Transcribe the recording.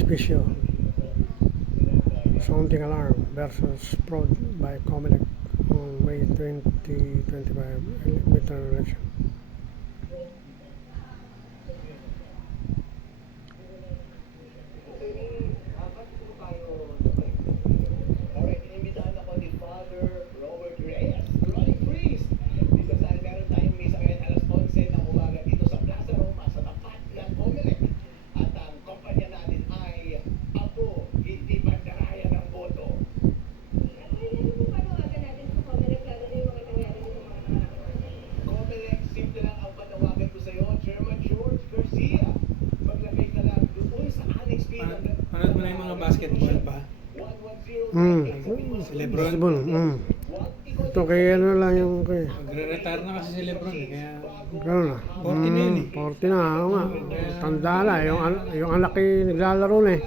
Expisio. Sounding Alarm versus Fraud by Comelec on May 2025 midterm election. Alright, inimbitahan ako ni Father Robert Reyes, Ronnie Priest. Dito sa meron tayong misa ngayon alas 11 ng umaga dito sa Plaza Roma sa tapat ng Comelec. At ang kumpanya natin ay Apo, hindi Bandaraya ng Boto. Comelec, simple lang ang panawagan ko sa iyo, Chairman George Garcia. Maglagay ka lang doon sa annex fee ng Panood mo na yung mga basketball pa. 110. Si Lebron. Ito kay ano lang yung kay. Magre-retire na kasi si Lebron eh, kaya Gano'n na. 40 na yun eh. 40 na, oo nga. Tanda na. Yung anak ay naglalaro na eh.